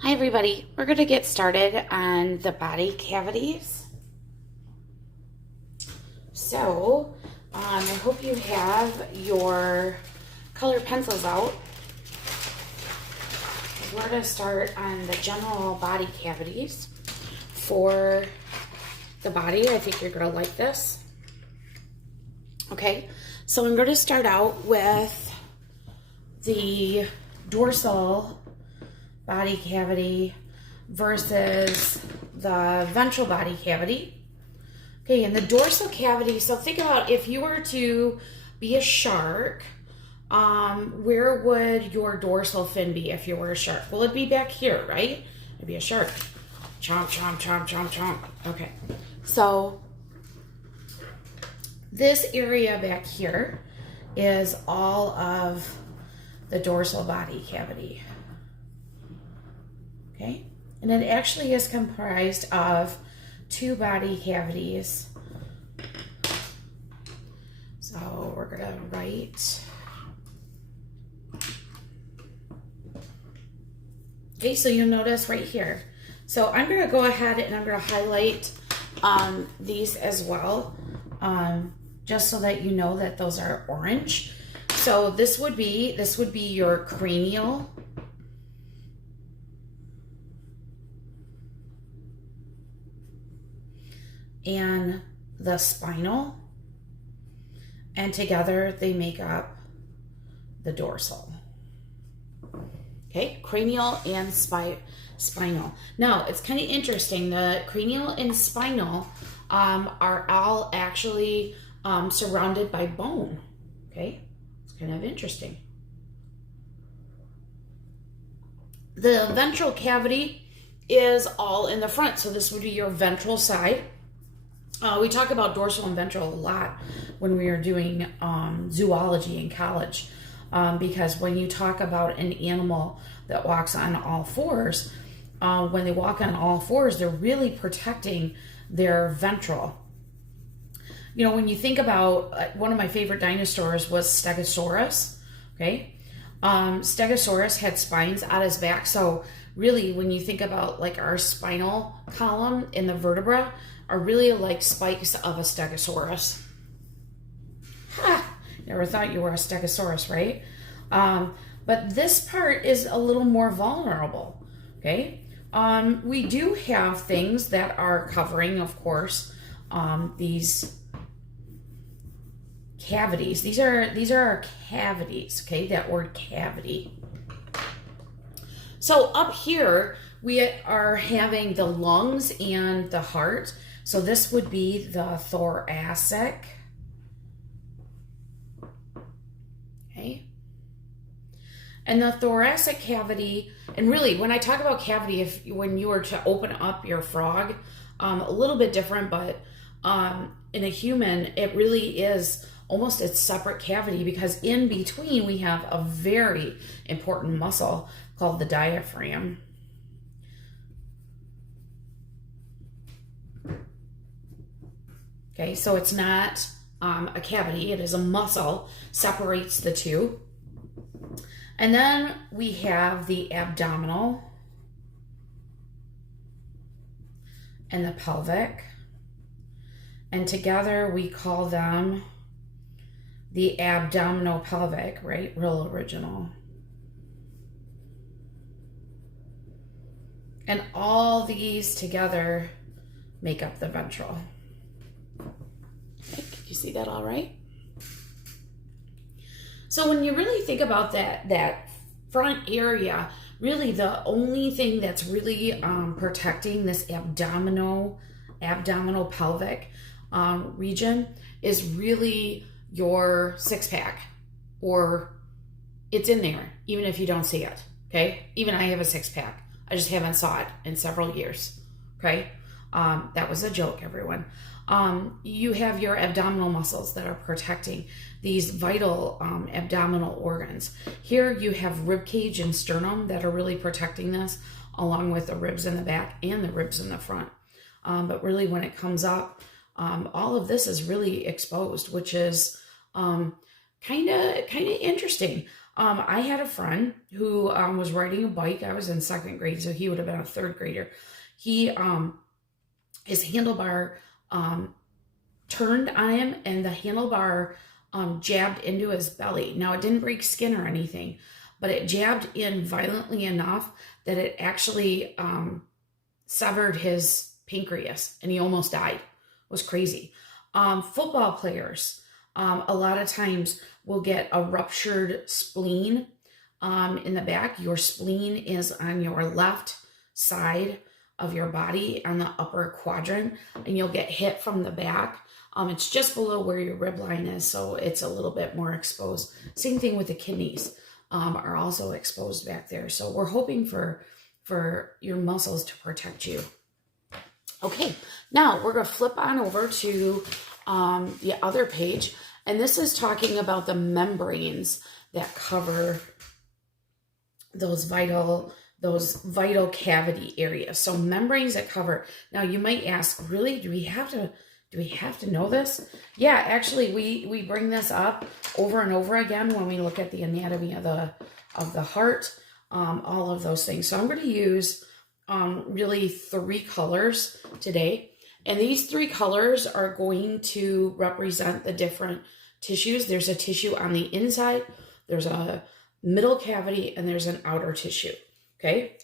Hi everybody, we're going to get started on the body cavities. So, I hope you have your colored pencils out. We're going to start on the general body cavities for the body. I think you're going to like this. Okay, so I'm going to start out with the dorsal body cavity versus the ventral body cavity. Okay, and the dorsal cavity, so think about if you were to be a shark, where would your dorsal fin be if you were a shark? Well, it'd be back here, right? It'd be a shark. Chomp, chomp, chomp, chomp, chomp. Okay, so this area back here is all of the dorsal body cavity. Okay, and it actually is comprised of two body cavities. So we're gonna write. Okay, so you'll notice right here. So I'm gonna go ahead and I'm gonna highlight these as well, just so that you know that those are orange. So this would be your cranial. And the spinal, and together they make up the dorsal. Okay, cranial and spinal. Now, it's kind of interesting. The cranial and spinal are all actually surrounded by bone. Okay, it's kind of interesting. The ventral cavity is all in the front, so this would be your ventral side. We talk about dorsal and ventral a lot when we are doing zoology in college, because when you talk about an animal that walks on all fours, when they walk on all fours, they're really protecting their ventral. You know, when you think about one of my favorite dinosaurs was Stegosaurus, okay? Stegosaurus had spines on his back, so really when you think about like our spinal column in the vertebra, are really like spikes of a stegosaurus. Ha! Never thought you were a stegosaurus, right? But this part is a little more vulnerable, okay? We do have things that are covering, of course, these cavities. These are our cavities, okay? That word cavity. So up here, we are having the lungs and the heart. So this would be the thoracic. Okay. And the thoracic cavity, and really when I talk about cavity, when you were to open up your frog, a little bit different, but in a human, it really is almost its separate cavity, because in between we have a very important muscle called the diaphragm. Okay, so it's not a cavity, it is a muscle, separates the two. And then we have the abdominal and the pelvic. And together we call them the abdominopelvic, right? Real original. And all these together make up the ventral. Okay, can you see that all right? So when you really think about that front area, really the only thing that's really protecting this abdominal pelvic region is really your six-pack, or it's in there, even if you don't see it, okay? Even I have a six-pack. I just haven't saw it in several years, okay? That was a joke, everyone. You have your abdominal muscles that are protecting these vital abdominal organs. Here you have rib cage and sternum that are really protecting this, along with the ribs in the back and the ribs in the front. But really when it comes up, all of this is really exposed, which is kind of interesting. I had a friend who was riding a bike. I was in second grade, so he would have been a third grader. He his handlebar turned on him, and the handlebar jabbed into his belly. Now, it didn't break skin or anything, but it jabbed in violently enough that it actually severed his pancreas, and he almost died. It was crazy. Football players, a lot of times will get a ruptured spleen in the back. Your spleen is on your left side of your body on the upper quadrant, and you'll get hit from the back. It's just below where your rib line is, so it's a little bit more exposed. Same thing with the kidneys, are also exposed back there. So we're hoping for your muscles to protect you. Okay, now we're going to flip on over to the other page, and this is talking about the membranes that cover those vital cavity areas. So membranes that cover. Now you might ask, really, do we have to know this? Yeah, actually we bring this up over and over again when we look at the anatomy of the heart, all of those things. So I'm going to use really 3 colors today. And these 3 colors are going to represent the different tissues. There's a tissue on the inside, there's a middle cavity, and there's an outer tissue. Okay.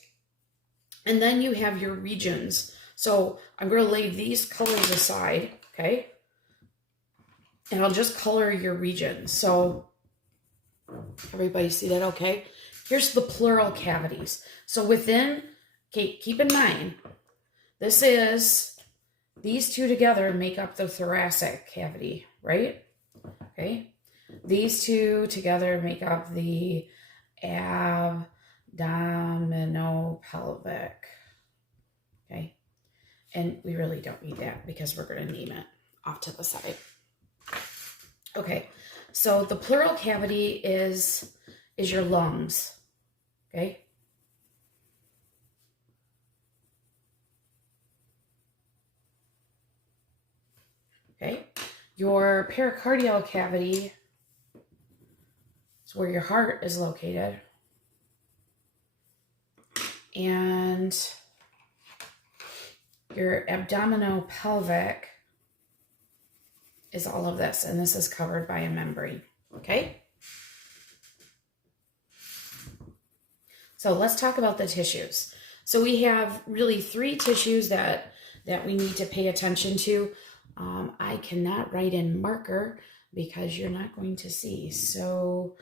And then you have your regions. So I'm going to lay these colors aside. Okay. And I'll just color your regions. So everybody see that? Okay. Here's the pleural cavities. So within, okay, keep in mind, these 2 together make up the thoracic cavity, right? Okay. These 2 together make up the abdominopelvic. Okay. And we really don't need that because we're going to name it off to the side. Okay. So the pleural cavity is your lungs. Okay. Okay. Your pericardial cavity is where your heart is located. And your abdominopelvic is all of this, and this is covered by a membrane. Okay? So let's talk about the tissues. So we have really 3 tissues that we need to pay attention to. I cannot write in marker because you're not going to see. So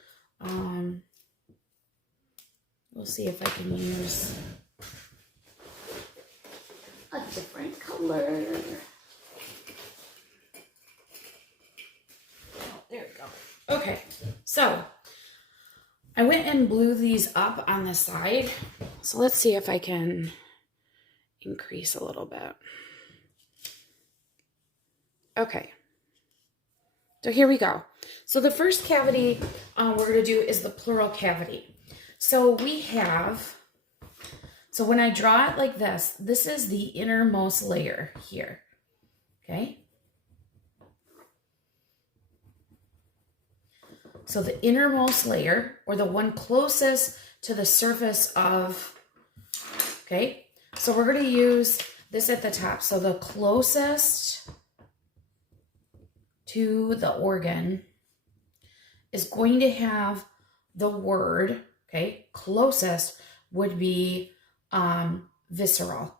we'll see if I can use a different color. Oh, there we go. Okay, so I went and blew these up on the side. So let's see if I can increase a little bit. Okay, so here we go. So the first cavity we're going to do is the pleural cavity. So so when I draw it like this is the innermost layer here, okay? So the innermost layer, or the one closest to the surface of, okay? So we're going to use this at the top. So the closest to the organ is going to have the word, okay? Closest would be visceral.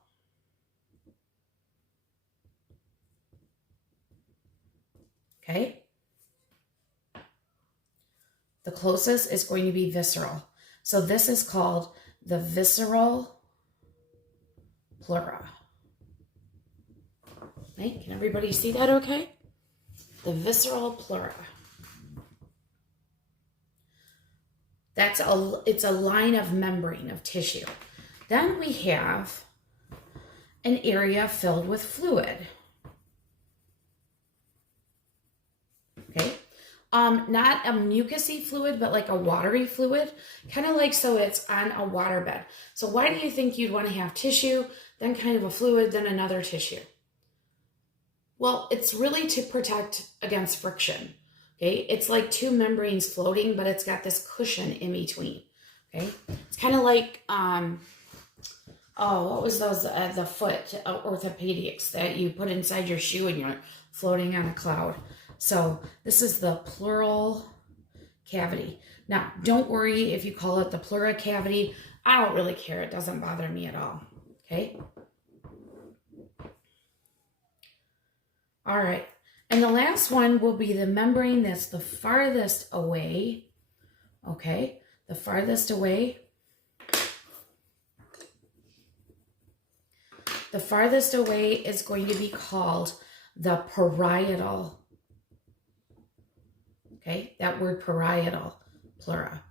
Okay? The closest is going to be visceral. So this is called the visceral pleura. Okay, can everybody see that okay? The visceral pleura. It's a line of membrane of tissue. Then we have an area filled with fluid. Okay. Not a mucousy fluid, but like a watery fluid, kind of like, so it's on a waterbed. So why do you think you'd want to have tissue, then kind of a fluid, then another tissue? Well, it's really to protect against friction. Okay, it's like two membranes floating, but it's got this cushion in between. Okay, it's kind of like oh, what was those the foot orthopedics that you put inside your shoe and you're floating on a cloud. So this is the pleural cavity. Now, don't worry if you call it the pleural cavity. I don't really care. It doesn't bother me at all. Okay. All right. And the last one will be the membrane that's the farthest away. Okay. The farthest away. The farthest away is going to be called the parietal. Okay. That word parietal, pleura.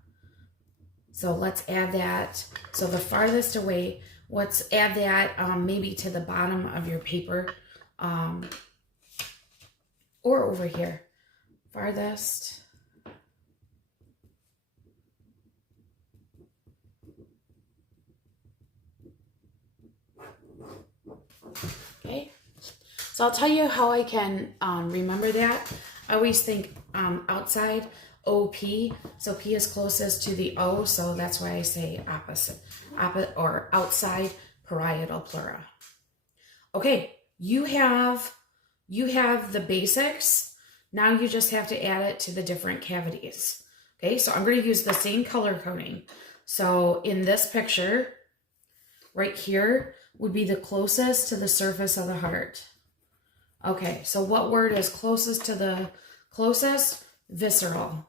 So let's add that. So the farthest away, let's add that maybe to the bottom of your paper. Or over here, farthest. Okay, so I'll tell you how I can remember that. I always think outside, OP, so P is closest to the O, so that's why I say opposite or outside parietal pleura. Okay, you have the basics. Now you just have to add it to the different cavities. Okay, so I'm going to use the same color coding. So in this picture, right here would be the closest to the surface of the heart. Okay, so what word is closest to the closest? Visceral.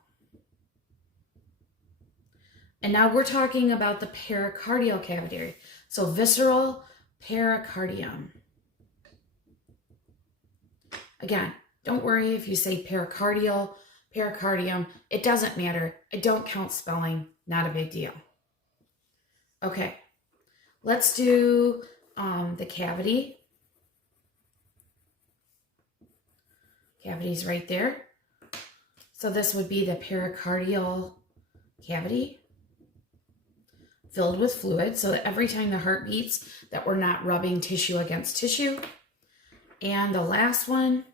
And now we're talking about the pericardial cavity. So visceral pericardium. Again, don't worry if you say pericardial, pericardium. It doesn't matter. I don't count spelling. Not a big deal. Okay, let's do the cavity. Cavity's right there. So this would be the pericardial cavity filled with fluid, so that every time the heart beats that we're not rubbing tissue against tissue. And the last one,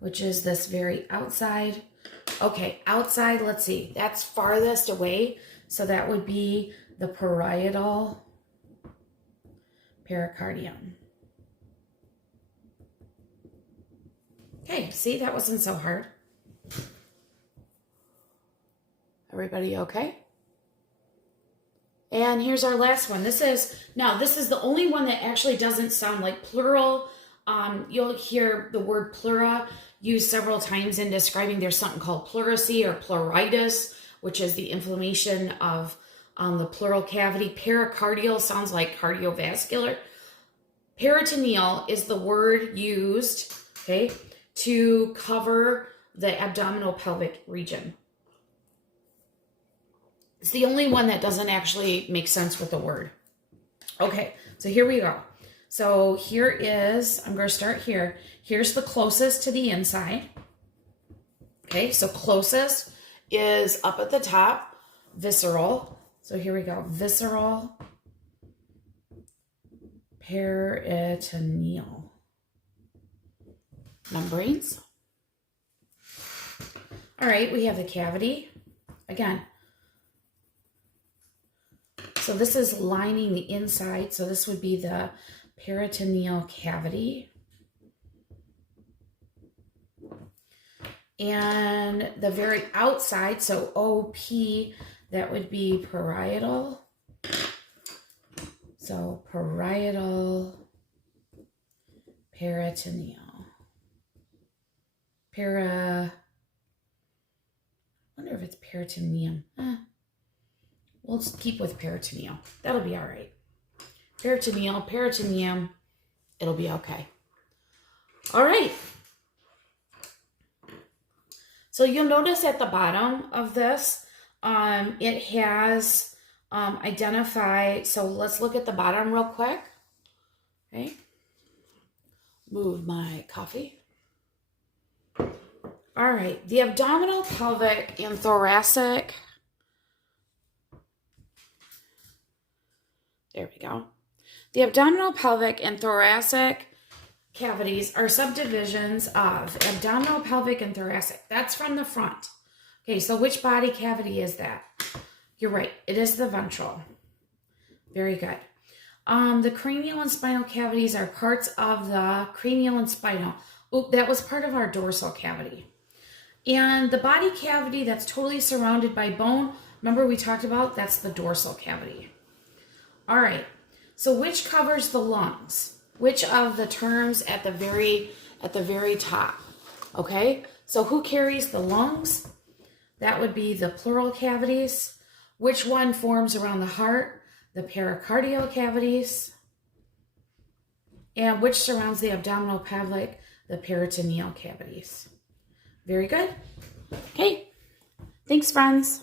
which is this very outside. Okay, outside, let's see, that's farthest away. So that would be the parietal pericardium. Okay, see, that wasn't so hard. Everybody okay? And here's our last one. This is the only one that actually doesn't sound like plural. You'll hear the word pleura used several times in describing there's something called pleurisy or pleuritis, which is the inflammation of the pleural cavity. Pericardial sounds like cardiovascular. Peritoneal is the word used, okay, to cover the abdominal pelvic region. It's the only one that doesn't actually make sense with the word. Okay, so here we go. So here is, I'm going to start here. Here's the closest to the inside. Okay, so closest is up at the top, visceral. So here we go, visceral peritoneal membranes. All right, we have the cavity. Again, so this is lining the inside. So this would be the peritoneal cavity. And the very outside, so OP, that would be parietal. So parietal peritoneal. I wonder if it's peritoneum. We'll just keep with peritoneal. That'll be all right. Peritoneum, it'll be okay. All right. So you'll notice at the bottom of this, it has identified. So let's look at the bottom real quick. Okay. Move my coffee. All right. The abdominal, pelvic, and thoracic. There we go. The abdominal, pelvic, and thoracic cavities are subdivisions of abdominal, pelvic, and thoracic. That's from the front. Okay, so which body cavity is that? You're right. It is the ventral. Very good. The cranial and spinal cavities are parts of the cranial and spinal. Oop, that was part of our dorsal cavity. And the body cavity that's totally surrounded by bone, remember we talked about, that's the dorsal cavity. All right, so which covers the lungs? Which of the terms at the very top? Okay, so who carries the lungs? That would be the pleural cavities. Which one forms around the heart? The pericardial cavities. And which surrounds the abdominal pelvic? The peritoneal cavities. Very good. Okay, thanks, friends.